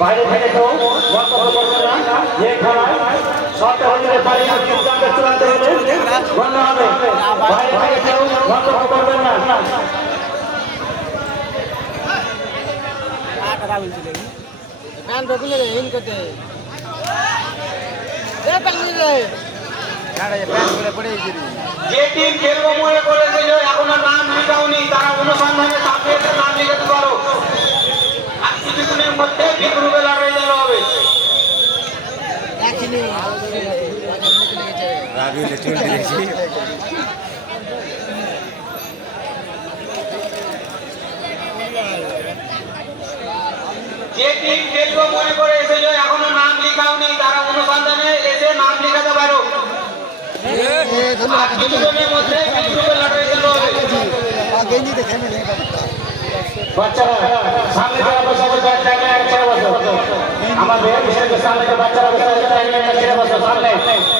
বাইরে থেকে তো মন্তব্য করবেন না, যে খেলায় শর্তে হলে পারি সিদ্ধান্ত চূড়ান্ত হলে গণ্য হবে। বাইরে থেকে কেউ মন্তব্য করবেন না। যে টিম খেলবো মনে করেছে যে এখনো নাম লিখাওনি, তারা অনুসন্ধানে সামনে নাম লিখাতে পারো। আর কিছুদিনের মধ্যে বিপ্লবে লড়াই দেওয়া হবে। যে টিম খেলবো মনে করে এসেছে এখনো নাম লিখাওনি, তারা অনুসন্ধানে এসে নাম লিখাতে পারো। কিছুদিনের মধ্যে বিপ্লবে লড়াই দেওয়া হবে। বাচ্চারা সামনে যারা বসে আছে ছেড়ে বসো। আমাদের সামনে যে বাচ্চারা বসে আছে ছেড়ে বসো।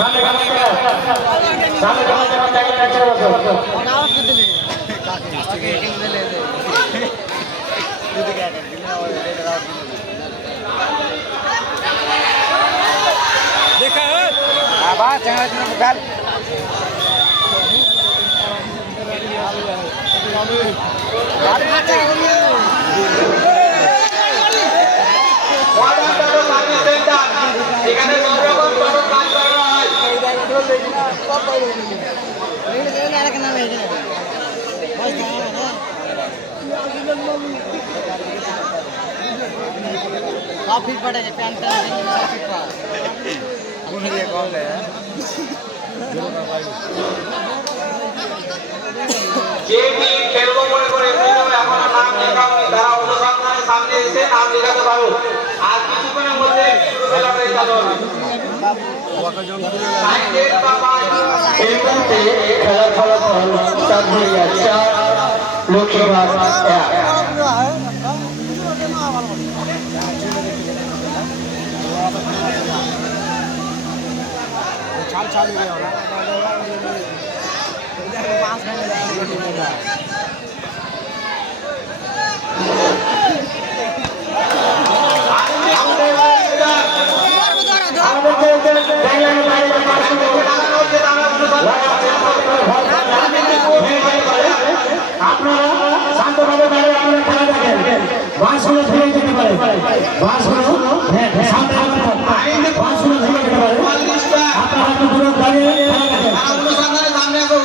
সামনে সামনে ছেড়ে বসো। দেখা আবার চাঙ্গা এখানে সব রকম কাজ করা হয়। काफी पड़े पैन যে টিম খেলবো মনে করে এখনো নাম লেখাওনি, তারা অনুসন্ধানের সামনে এসে নাম লেখাতে পারো। আর কিছুক্ষণের মধ্যে লড়াই চালু হবে। খেলার ফলাফল সাতঘরিয়া 4 লোকসভা আপনারা শান্তভাবে দাঁড়িয়ে আপনারা খেলা দেখেন। বাঁশগুলো ঝুলে যেতে পারে, বাঁশগুলো বাঁশগুলো ঝুলে যেতে পারে। আপনারা একটু দূরে দাঁড়িয়ে খেলা দেখেন। অনুসন্ধানের সামনে আসো।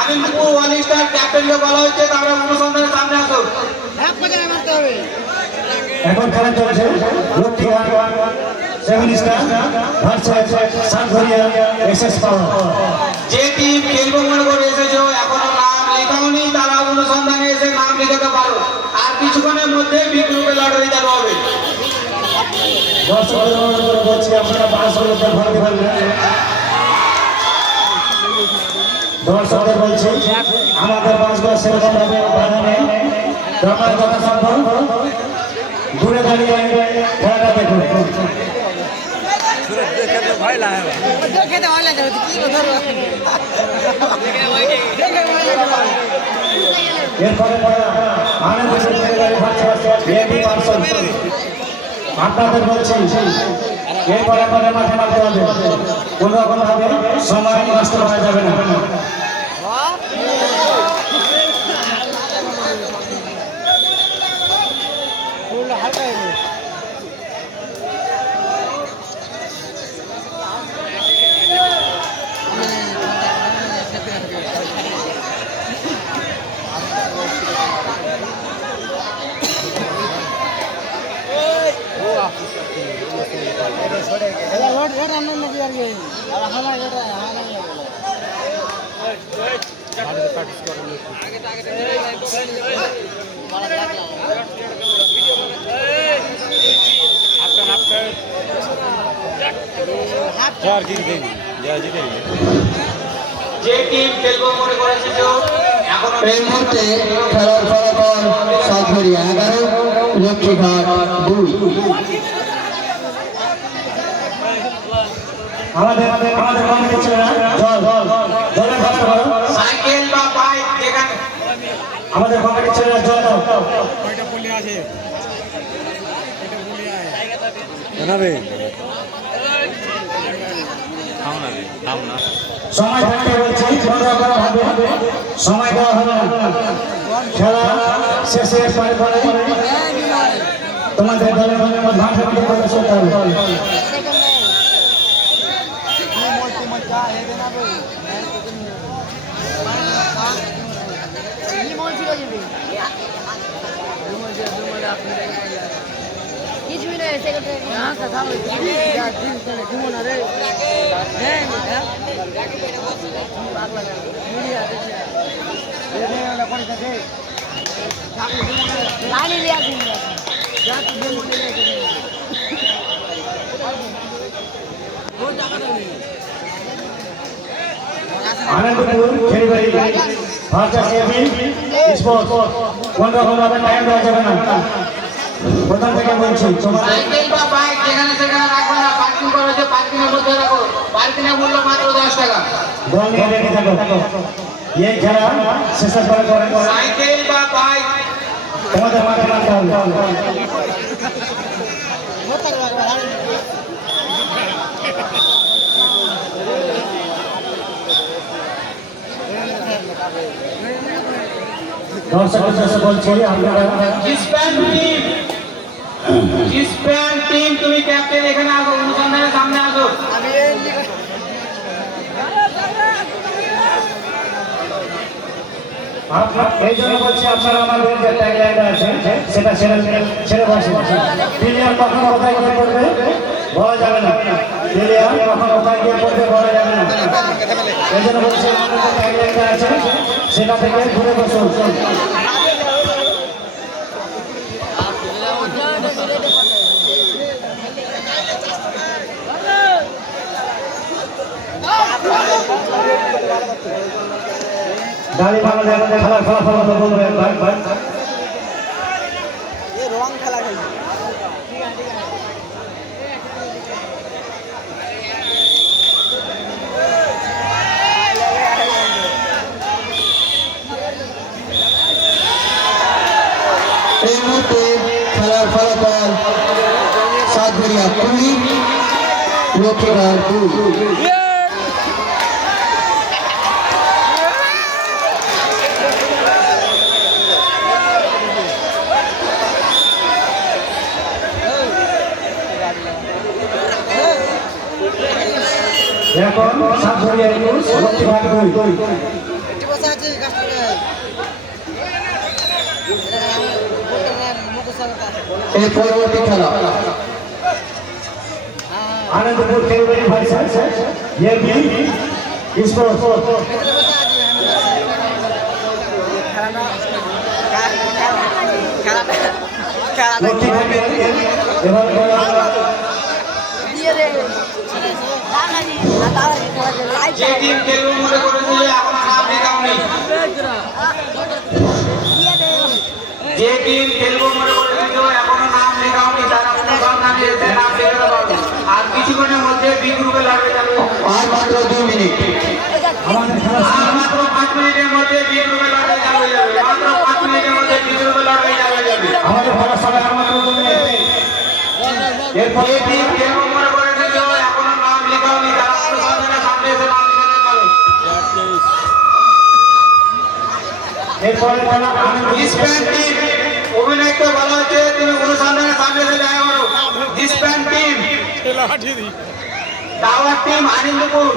আলিমপুর ওয়ান স্টার ক্যাপ্টেনকে বলা হচ্ছে তারা অনুসন্ধানের সামনে আসো। এখন খেলা চলছে Lakshmighat 7 star versus Satgharia SS পাওয়ার। যে টিম খেলবো মনে করে এসেছো এখনো নাম লেখাওনি, তারা অনুসন্ধানে এসে নাম লিখাতে পারো। আর কিছুক্ষণের মধ্যে বিপ্লবে লড়াই চালু হবে। দর্শকদের বলছি আপনারা বাসগুলোতে ভর্তি করবেন। দর্শকদের বলছি আমাদের বাসগুলো সেরকম ভাবে বাধা নেই। আমার কথা সম্ভব দূরে দাঁড়িয়ে খেলাটা দেখুন। এরপরে আপনাদের বলছি এরপরে মাঠে মাঠে হবে, কোন রকম ভাবে সময় নষ্ট করা যাবে না। যে টিম খেলবো মনে করেছে এই মুহূর্তে খেলার ফলাফল সাতঘরিয়া 11, লক্ষ্মীঘাট 2। আমাদের কমিটি ছেলেরা জলের ব্যবস্থা করো। সাইকেল বা বাইক যেখানে আমাদের কমিটি ছেলেরা জল দাও। সময় থাকতে বলছি, বন্ধ করা হবে, সময় দেওয়া হবে না। খেলা শেষের পরে তোমাদের দলের ভাষা প্রদর্শন করতে হবে। কিছু নেই সেক্রেটারি হ্যাঁ কথা বলছি যা দিন চলে ঘুমো না রে হ্যাঁ পাগলা মিডিয়া দেখে লাইনে লিয়া দিন যা তুই ঘুমো না রে ও জায়গা নেই আনন্দপুর খেলবাড়ি ভার্সেস এবি স্পোর্টস কোন রকম ভাবে টাইম দেওয়া যাবে না। প্রথম থেকে বলছি তোমাদের সাইকেল বা বাইক যেখানে সেখানে রাখবে না, পার্কিং করেছে পার্কিং এর মধ্যে রাখো। পার্কিং এর মূল্য মাত্র 10 টাকা। দল নিয়ে রেডি থাকো। এই খেলা শেষের পরে সাইকেল বা বাইক তোমাদের মাঠে নামতে হবে। দর্শক উদ্দেশ্যে বলছি আপনারা জিসপ্যান টিম তুমি ক্যাপ্টেন এখানে আসো, অনুসন্ধানের সামনে আসো। এই জন্য বলছি আপনারা আমাদের যে ট্যাগলাইনটা আছে সেটা ছেড়ে বসে। প্লেয়ার কখন কোথায় গিয়ে পড়বে বলা যাবে না। প্লেয়ার কখন কোথায় গিয়ে পড়বে বলা যাবে না। এই জন্য বলছি আমাদের যে ট্যাগলাইনটা আছে সেটা থেকে ঘুরে বসুন। গাড়ি ভালো জায়গাতে খেলার ফলাফল বলবে ভাই এ রং খেলা খেলছে এই মুহূর্তে খেলার ফলাফল সাতঘরিয়া 20, লক্ষ্মীঘাট 2। এখন সাতঘরিয়া 21, লক্ষ্মীঘাট 2। একটু বসে আছে কাস্টমার মোটরসাইকেল এই পরবর্তী খেলা আনন্দপুর খেলবাড়ি ভার্সেস এবি স্পোর্টস। ভিতরে বসে আছে খেলা লক্ষ্মীঘাটে এবার দিয়ে দে দাঁড়ানি দাঁড়ানি লাইভ যে টিম খেলবে মনে করেছিল এখন নাম লেখাওনি। দিয়ে দে যে টিম খেলবো মনে করেছিল এখনো নাম লেখাওনি, তারা অনুসন্ধানে এসে নাম লেখাতে পারবে। আর কিছুক্ষণের মধ্যে বি গ্রুপে লাগবে যাবে। আর মাত্র 2 মিনিট। আমাদের খেলা আর মাত্র 5 মিনিটের মধ্যে বি গ্রুপে লড়াই চালু হয়ে যাবে। মাত্র 5 মিনিটের মধ্যে বি গ্রুপে লড়াই চালু হয়ে যাবে। আমাদের খেলার সময় আর মাত্র 2 মিনিট। এরপর যে টিম খেলবো মনে করেছিল এখনো নাম লেখাওনি, তারা অনুসন্ধানের সামনে এসে নাম লেখাতে পারবে। এরপরে খেলা আনন্দপুর ডিসপ্যান টিম অভিনয় তো ভালো হচ্ছে, তুমি অনুসন্ধানের সামনে এসে দেখা করো। ডিসপ্যান টিম টাওয়ার টিম আনন্দপুর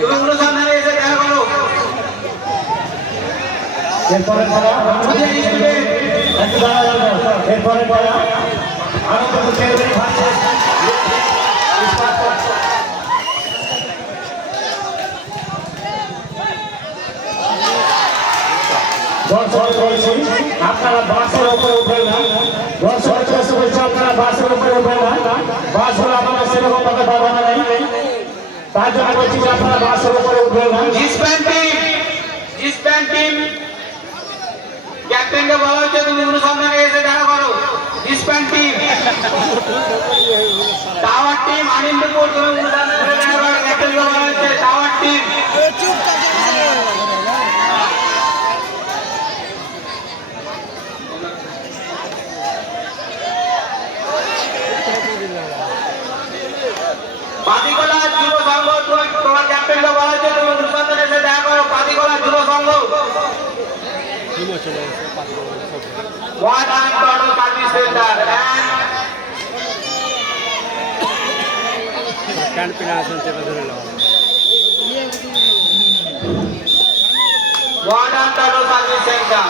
তুমি অনুসন্ধানে এসে দেখা করো। এরপরে খেলা এরপরে খেলা আনন্দপুর খেলবাড়ি ভার্সেস দর্শক বলছি আপনারা বাসের উপরে উঠবেন না। দর্শক বলছি আপনারা বাসের উপরে উঠবেন না। বাসগুলো আমাদের সেরকম ভাবে বাঁধানো নেই, তার জন্য বলছি যে আপনারা বাসের উপরে উঠবেন না। ডিসপ্যান টিম ক্যাপ্টেনকে বলা হচ্ছে তুমি অনুসন্ধানে এসে দেখা করো। ডিসপ্যান টিম, টাওয়ার টিম, আনন্দপুর তুমি অনুসন্ধানে এসে দেখা করো। ক্যাপ্টেনকে বলা হচ্ছে টাওয়ার টিম। পাতিকলা যুব সংঘ তোমার ক্যাপ্টেনকে বলা হচ্ছে তুমি অনুসন্ধানে এসে দেখা করো। পাতিকলা যুব সংঘ, modern auto service centre modern auto service centre.